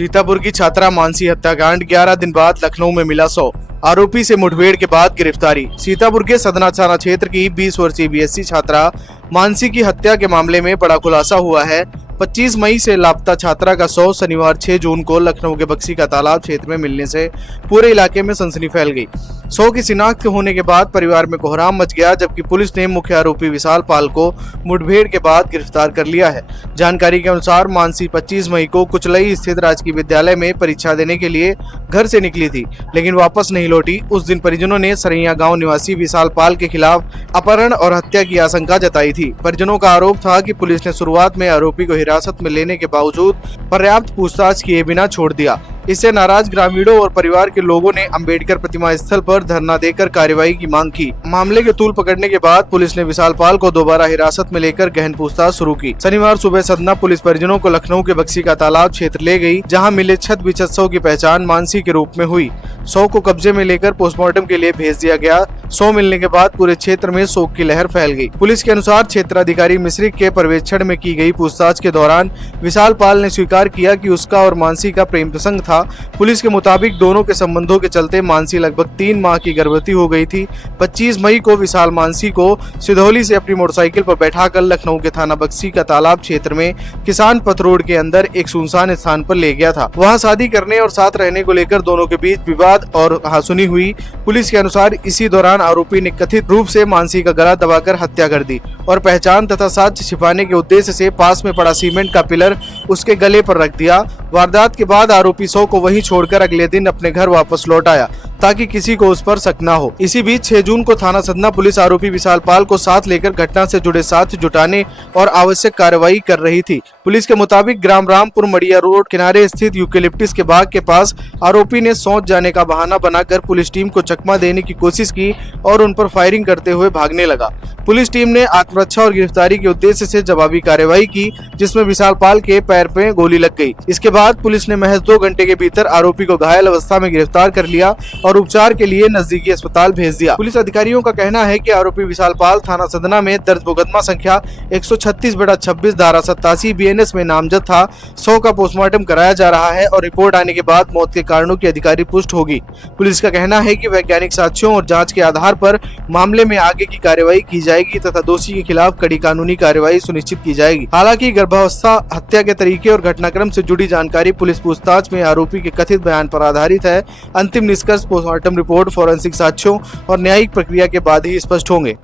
सीतापुर की छात्रा मानसी हत्याकांड 11 दिन बाद लखनऊ में मिला 100। आरोपी से मुठभेड़ के बाद गिरफ्तारी। सीतापुर के सदना थाना क्षेत्र की 20 वर्षीय बीएससी छात्रा मानसी की हत्या के मामले में बड़ा खुलासा हुआ है। 25 मई से लापता छात्रा का 100 शनिवार 6 जून को लखनऊ के बक्सी का तालाब क्षेत्र में मिलने से पूरे इलाके में सनसनी फैल गई। 100 की शिनाख्त होने के बाद परिवार में कोहराम मच गया, जबकि पुलिस ने मुख्य आरोपी विशाल पाल को मुठभेड़ के बाद गिरफ्तार कर लिया है। जानकारी के अनुसार मानसी 25 मई को कुचलई स्थित राजकीय विद्यालय में परीक्षा देने के लिए घर से निकली थी, लेकिन वापस नहीं लौटी। उस दिन परिजनों ने सरैया गांव निवासी विशाल पाल के खिलाफ अपहरण और हत्या की आशंका जताई थी। परिजनों का आरोप था कि पुलिस ने शुरुआत में आरोपी को हिरासत में लेने के बावजूद पर्याप्त पूछताछ किए बिना छोड़ दिया। इससे नाराज ग्रामीणों और परिवार के लोगों ने अंबेडकर प्रतिमा स्थल पर धरना देकर कार्रवाई की मांग की। मामले के तूल पकड़ने के बाद पुलिस ने विशाल पाल को दोबारा हिरासत में लेकर गहन पूछताछ शुरू की। शनिवार सुबह सदना पुलिस परिजनों को लखनऊ के बक्सी का तालाब क्षेत्र ले गई, जहां मिले छत बिछत 100 की पहचान मानसी के रूप में हुई। 100 को कब्जे में लेकर पोस्टमार्टम के लिए भेज दिया गया। 100 मिलने के बाद पूरे क्षेत्र में शोक की लहर फैल गई। पुलिस के अनुसार क्षेत्राधिकारी मिश्रिक के पर्यवेक्षण में की गई पूछताछ के दौरान विशाल पाल ने स्वीकार किया कि उसका और मानसी का प्रेम प्रसंग था। पुलिस के मुताबिक दोनों के संबंधों के चलते मानसी लगभग 3 माह की गर्भवती हो गई थी। 25 मई को विशाल मानसी को सिधौली से अपनी मोटरसाइकिल पर बैठाकर लखनऊ के थाना बक्सी का तालाब क्षेत्र में किसान पथ रोड के अंदर एक सुनसान स्थान पर ले गया था। वहां शादी करने और साथ रहने को लेकर दोनों के बीच विवाद और कहासुनी हुई। पुलिस के अनुसार इसी दौरान आरोपी ने कथित रूप से मानसी का गला दबाकर हत्या कर दी और पहचान तथा साक्ष्य छिपाने के उद्देश्य से पास में पड़ा सीमेंट का पिलर उसके गले पर रख दिया। वारदात के बाद आरोपी 100 को वहीं छोड़कर अगले दिन अपने घर वापस लौट आया ताकि किसी को उस पर शक न हो। इसी बीच 6 जून को थाना सदना पुलिस आरोपी विशाल पाल को साथ लेकर घटना से जुड़े साक्ष्य जुटाने और आवश्यक कार्रवाई कर रही थी। पुलिस के मुताबिक ग्राम रामपुर मड़िया रोड किनारे स्थित यूकेलिप्टिस के बाग के पास आरोपी ने सौंध जाने का बहाना बनाकर पुलिस टीम को चकमा देने की कोशिश की और उन पर फायरिंग करते हुए भागने लगा। पुलिस टीम ने आत्मरक्षा और गिरफ्तारी के उद्देश्य से जवाबी कार्रवाई की, जिसमें विशाल पाल के पैर पे गोली लग गई। इसके बाद पुलिस ने महज 2 घंटे के भीतर आरोपी को घायल अवस्था में गिरफ्तार कर लिया और उपचार के लिए नजदीकी अस्पताल भेज दिया। पुलिस अधिकारियों का कहना है कि आरोपी विशाल पाल थाना सदना में दर्ज मुकदमा संख्या 136/26 धारा 87 BNS में नामजद था। 100 का पोस्टमार्टम कराया जा रहा है और रिपोर्ट आने के बाद मौत के कारणों की अधिकारी पुष्टि होगी। पुलिस का कहना है कि वैज्ञानिक साक्ष्यों और जांच के आधार पर मामले में आगे की कार्रवाई की जाएगी तथा दोषी के खिलाफ कड़ी कानूनी कार्रवाई सुनिश्चित की जाएगी। हालांकि गर्भावस्था, हत्या के तरीके और घटनाक्रम से जुड़ी जानकारी पुलिस पूछताछ में आरोपी के कथित बयान पर आधारित है। अंतिम निष्कर्ष पोस्टमार्टम रिपोर्ट, फॉरेंसिक साक्ष्यों और न्यायिक प्रक्रिया के बाद ही स्पष्ट होंगे।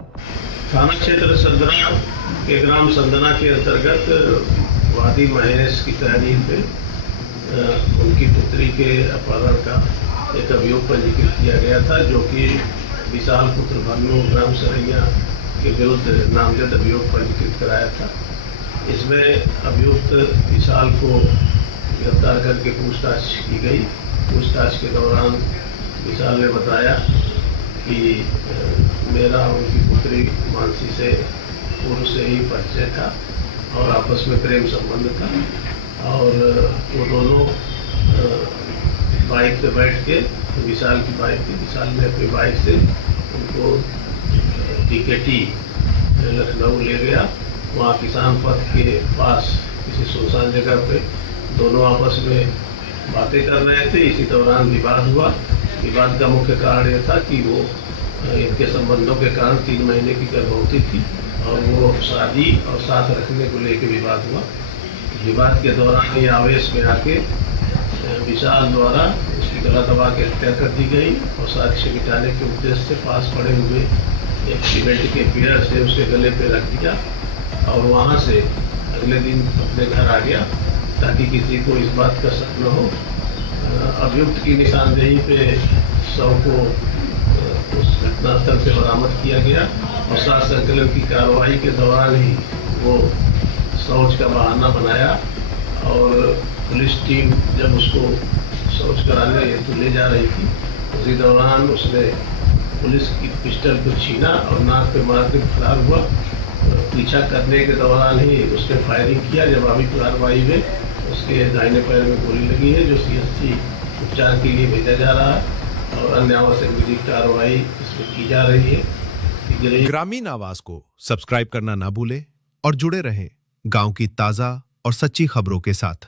थाना क्षेत्र सदना के ग्राम संदना के अंतर्गत वादी महेश की तहरीर पे उनकी पुत्री के अपहरण का एक अभियोग पंजीकृत किया गया था, जो कि विशाल पुत्र भानु ग्राम सरैया के विरुद्ध नामजद अभियोग पंजीकृत कराया था। इसमें अभियुक्त विशाल को गिरफ्तार करके पूछताछ की गई। पूछताछ के दौरान विशाल ने बताया कि मेरा उनकी पुत्री मानसी से पूर्व से ही परिचय था और आपस में प्रेम संबंध था और वो दोनों बाइक पे बैठ के, विशाल की बाइक थी, विशाल ने अपनी बाइक से उनको टिकेटी लखनऊ ले गया। वहाँ किसान पथ के पास किसी सुनसान जगह पे दोनों आपस में बातें कर रहे थे। इसी दौरान विवाद हुआ। विवाद का मुख्य कारण यह था कि वो इनके संबंधों के कारण 3 महीने की गर्भवती थी और वो शादी और साथ रखने को लेकर विवाद हुआ। विवाद के दौरान ये आवेश में आके विशाल द्वारा उसकी गला दबा के हत्या कर दी गई और साक्ष्य मिटाने के उद्देश्य से पास पड़े हुए एक सीमेंट के पिलर से उसके गले पे रख दिया और वहाँ से अगले दिन अपने घर आ गया ताकि किसी को इस बात का शक न हो। अभियुक्त की निशानदेही पे 100 को उस घटनास्थल से बरामद किया गया और साथ संकलन की कार्रवाई के दौरान ही वो शौच का बहाना बनाया और पुलिस टीम जब उसको शौच कराने हेतु ले जा रही थी, उसी दौरान उसने पुलिस की पिस्टल को छीना और नाक पे मार के फरार हुआ। पीछा करने के दौरान ही उसने फायरिंग किया। जवाबी कार्रवाई में उसके दाहिने पैर में गोली लगी है, जो CSC उपचार के लिए भेजा जा रहा है और अन्य आवश्यक विधिक कार्रवाई इसमें की जा रही है। ग्रामीण आवाज को सब्सक्राइब करना ना भूलें और जुड़े रहें गांव की ताजा और सच्ची खबरों के साथ।